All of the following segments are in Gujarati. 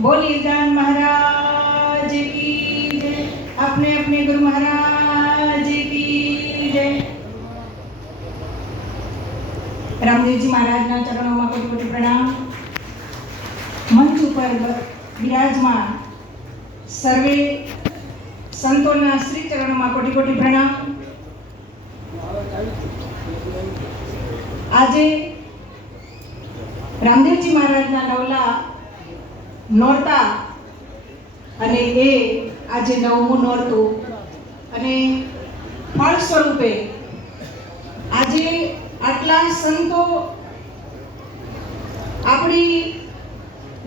बोलिए जान महाराज की जय। अपने अपने गुरु महाराज की जय। रामदेव जी महाराज ना चरणों में कोटि कोटि प्रणाम। मंच पर विराजमान सर्वे संतों ना श्री चरणों में कोटि कोटि प्रणाम। આજે રામદેવજી મહારાજના નવલા નોરતા અને એ આજે નવમું નોરતું અને ફળ સ્વરૂપે આજે આટલા સંતો આપણી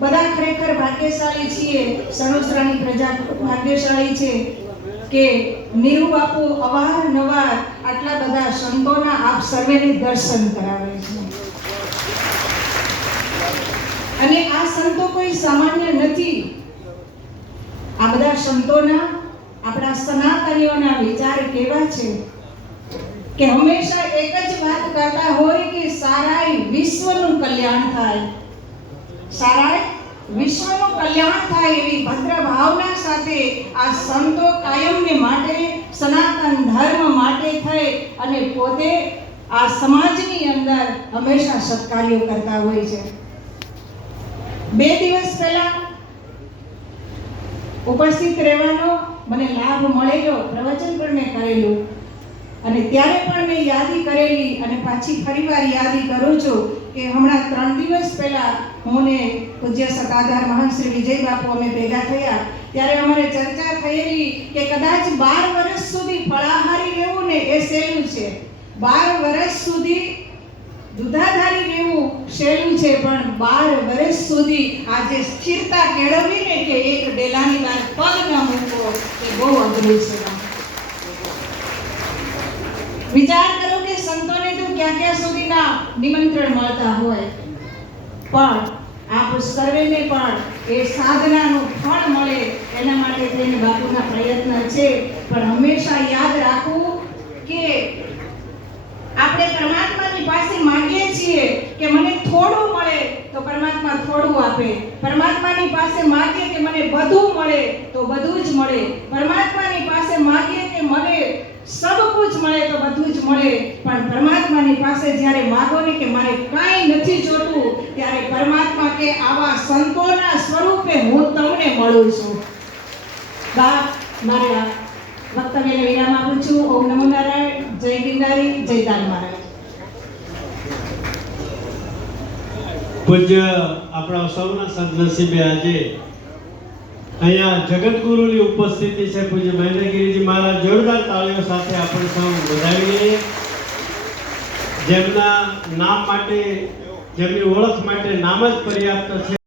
બધા ખરેખર ભાગ્યશાળી છીએ। સણોસરાની પ્રજા ભાગ્યશાળી છે કે નીરુ બાપુ અવારનવાર આટલા બધા સંતોના આપ સર્વેને દર્શન કરાવે છે અને આ સંતો કોઈ સામાન્ય નથી। આ બધા સંતોના આપણા સનાતનીઓના વિચાર કેવા છે કે હંમેશા એક જ વાત કરતા હોય કે સારાય વિશ્વનું કલ્યાણ થાય, સારાય વિશ્વનું કલ્યાણ થાય એવી ભદ્ર ભાવના સાથે આ સંતો કાયમને માટે સનાતન ધર્મ માટે થઈ અને પોતે આ સમાજની અંદર હંમેશા સત્કાર્યો કરતા હોય છે। 2 દિવસ પહેલા ઉપસ્થિત રહેવાનો મને લાભ મળેલો, પ્રવચન પણ મેં કરેલું અને ત્યારે પણ મેં યાદી કરેલી અને પાછી ફરીવાર યાદી કરું છું કે હમણાં 3 દિવસ પહેલા હું ને પૂજ્ય સતાધાર મહાન શ્રી વિજય બાપુ અમે ભેગા થયા ત્યારે અમારે ચર્ચા થયેલી કે કદાચ 12 વર્ષ સુધી ફળાહારી રહેવું ને એ સહેલું છે, 12 વર્ષ સુધી દુધાધારી રહેવું સહેલું છે, પણ 12 વર્ષ સુધી આજે સ્થિરતા કેળવીને કે એક ડેલાની બહાર પગ ન મૂકવો એ બહુ અઘરું છે। વિચાર કરો કે સંતોને તો ક્યાં સુધીના નિમંત્રણ મળતા હોય, પણ આપ સર્વેને પણ એ સાધનાનું ફળ મળે એના માટે થઈને બાપુના પ્રયત્ન છે। પણ હંમેશા યાદ રાખવું કે આપણે પરમાત્માની પાસે માંગીએ છીએ કે મને થોડું મળે તો પરમાત્મા થોડું આપે, પરમાત્માની પાસે માંગીએ કે મને બધું મળે તો બધું જ મળે, પરમાત્માની પાસે માંગીએ કે મને सब कुछ મળે તો બધું જ મળે, પણ પરમાત્માની પાસે જ્યારે માંગો ને કે મારે કાંઈ નથી જોતું ત્યારે પરમાત્મા કે આવા સંતોના સ્વરૂપે હું તમને મળું છું। બાપ મારે વક્તવ્યને વિરામ આપું છું। ઓમ નમો નારાયણ, જય ગિરનારી, જય દાન મહારાજ। પૂજ્ય આપણા સૌના સદનસીબે આજે અહીંયા જગતગુરુની ઉપસ્થિતિ છે પૂજ્ય મહેન્દ્રગીરીજી મહારાજ। જોરદાર તાળીઓ સાથે આપણે સૌ વધાવીએ। જેમના નામ માટે, જેમની ઓળખ માટે નામ જ પર્યાપ્ત છે।